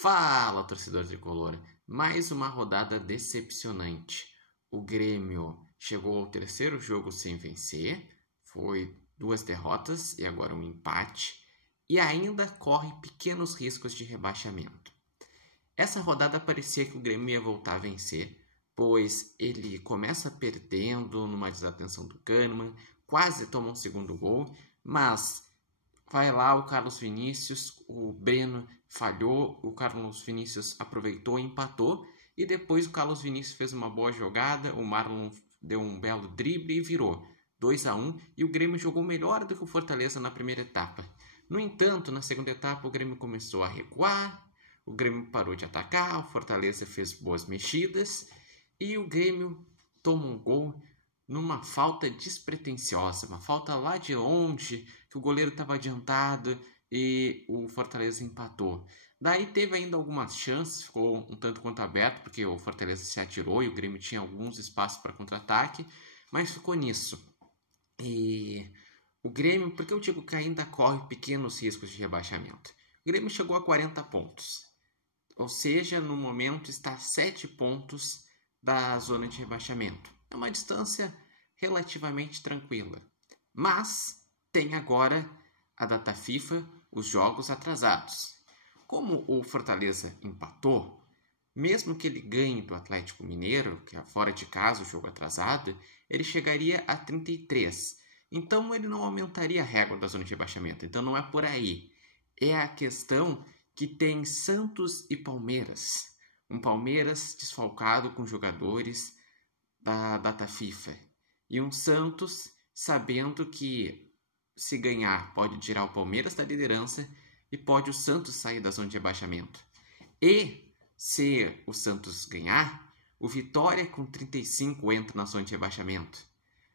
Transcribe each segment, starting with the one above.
Fala, torcedor tricolor! Mais uma rodada decepcionante. O Grêmio chegou ao terceiro jogo sem vencer, foi 2 derrotas e agora um empate, e ainda corre pequenos riscos de rebaixamento. Essa rodada parecia que o Grêmio ia voltar a vencer, pois ele começa perdendo numa desatenção do Kahneman, quase toma um segundo gol, mas vai lá o Carlos Vinícius, o Breno falhou, o Carlos Vinícius aproveitou e empatou, e depois o Carlos Vinícius fez uma boa jogada, o Marlon deu um belo drible e virou 2-1, e o Grêmio jogou melhor do que o Fortaleza na primeira etapa. No entanto, na segunda etapa o Grêmio começou a recuar, o Grêmio parou de atacar, o Fortaleza fez boas mexidas, e o Grêmio toma um gol numa falta despretensiosa, uma falta lá de longe, que o goleiro estava adiantado e o Fortaleza empatou. Daí teve ainda algumas chances, ficou um tanto quanto aberto, porque o Fortaleza se atirou e o Grêmio tinha alguns espaços para contra-ataque, mas ficou nisso. E o Grêmio, porque eu digo que ainda corre pequenos riscos de rebaixamento. O Grêmio chegou a 40 pontos, ou seja, no momento está a 7 pontos da zona de rebaixamento. É uma distância relativamente tranquila. Mas tem agora a data FIFA, os jogos atrasados. Como o Fortaleza empatou, mesmo que ele ganhe do Atlético Mineiro, que é fora de casa o jogo atrasado, ele chegaria a 33. Então ele não aumentaria a régua da zona de rebaixamento. Então não é por aí. É a questão que tem Santos e Palmeiras. Um Palmeiras desfalcado com jogadores da data FIFA. E um Santos sabendo que se ganhar pode tirar o Palmeiras da liderança e pode o Santos sair da zona de rebaixamento. E se o Santos ganhar, o Vitória com 35 entra na zona de rebaixamento.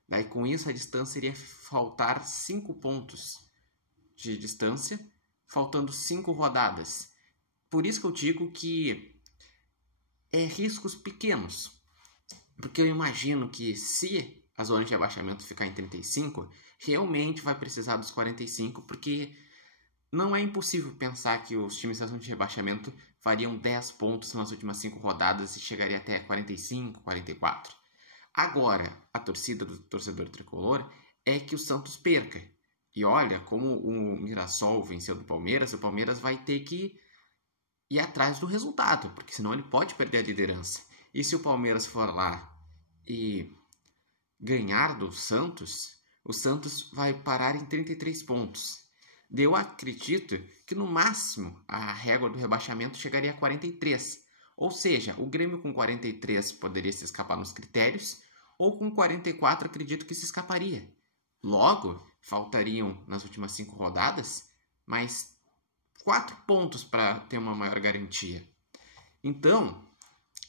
Daí com isso a distância iria faltar 5 pontos de distância, faltando 5 rodadas. Por isso que eu digo que é riscos pequenos. Porque eu imagino que se a zona de rebaixamento ficar em 35, realmente vai precisar dos 45, porque não é impossível pensar que os times da zona de rebaixamento fariam 10 pontos nas últimas 5 rodadas e chegaria até 45, 44. Agora, a torcida do torcedor tricolor é que o Santos perca. E olha, como o Mirassol venceu do Palmeiras, o Palmeiras vai ter que ir atrás do resultado, porque senão ele pode perder a liderança. E se o Palmeiras for lá e ganhar do Santos, o Santos vai parar em 33 pontos. Eu acredito que no máximo a régua do rebaixamento chegaria a 43. Ou seja, o Grêmio com 43 poderia se escapar nos critérios, ou com 44 acredito que se escaparia. Logo, faltariam nas últimas 5 rodadas mais 4 pontos para ter uma maior garantia. Então,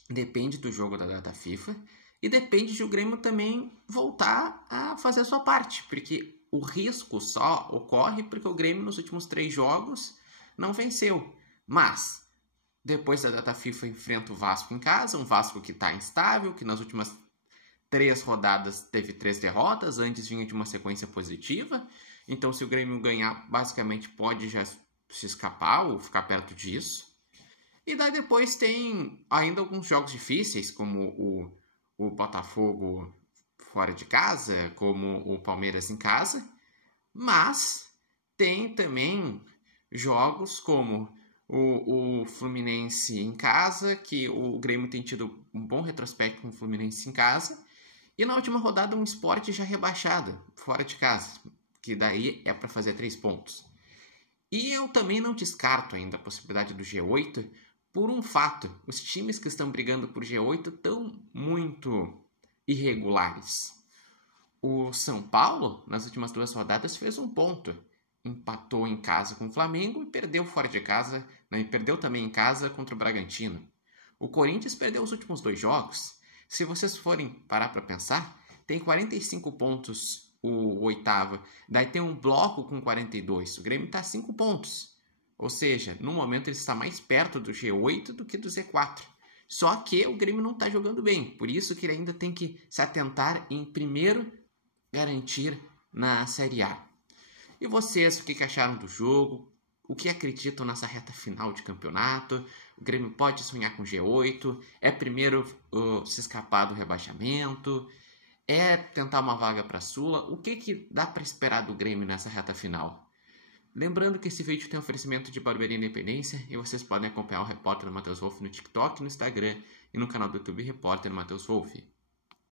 depende do jogo da data FIFA e depende de o Grêmio também voltar a fazer a sua parte, porque o risco só ocorre porque o Grêmio nos últimos 3 jogos não venceu. Mas depois da data FIFA enfrenta o Vasco em casa, um Vasco que está instável, que nas últimas 3 rodadas teve 3 derrotas, antes vinha de uma sequência positiva. Então se o Grêmio ganhar, basicamente pode já se escapar ou ficar perto disso. E daí depois tem ainda alguns jogos difíceis, como o Botafogo fora de casa, como o Palmeiras em casa. Mas tem também jogos como o Fluminense em casa, que o Grêmio tem tido um bom retrospecto com o Fluminense em casa. E na última rodada um Sport já rebaixado, fora de casa, que daí é para fazer 3 pontos. E eu também não descarto ainda a possibilidade do G8, por um fato, os times que estão brigando por G8 estão muito irregulares. O São Paulo, nas últimas 2 rodadas, fez um ponto. Empatou em casa com o Flamengo e perdeu fora de casa, e perdeu também em casa contra o Bragantino. O Corinthians perdeu os últimos 2 jogos. Se vocês forem parar para pensar, tem 45 pontos o oitavo, daí tem um bloco com 42. O Grêmio está a 5 pontos. Ou seja, no momento ele está mais perto do G8 do que do Z4. Só que o Grêmio não está jogando bem. Por isso que ele ainda tem que se atentar em primeiro garantir na Série A. E vocês, o que acharam do jogo? O que acreditam nessa reta final de campeonato? O Grêmio pode sonhar com G8? É primeiro se escapar do rebaixamento? É tentar uma vaga para a Sula? O que dá para esperar do Grêmio nessa reta final? Lembrando que esse vídeo tem oferecimento de Barbearia Independência e vocês podem acompanhar o Repórter Matheus Wolff no TikTok, no Instagram e no canal do YouTube Repórter Matheus Wolff.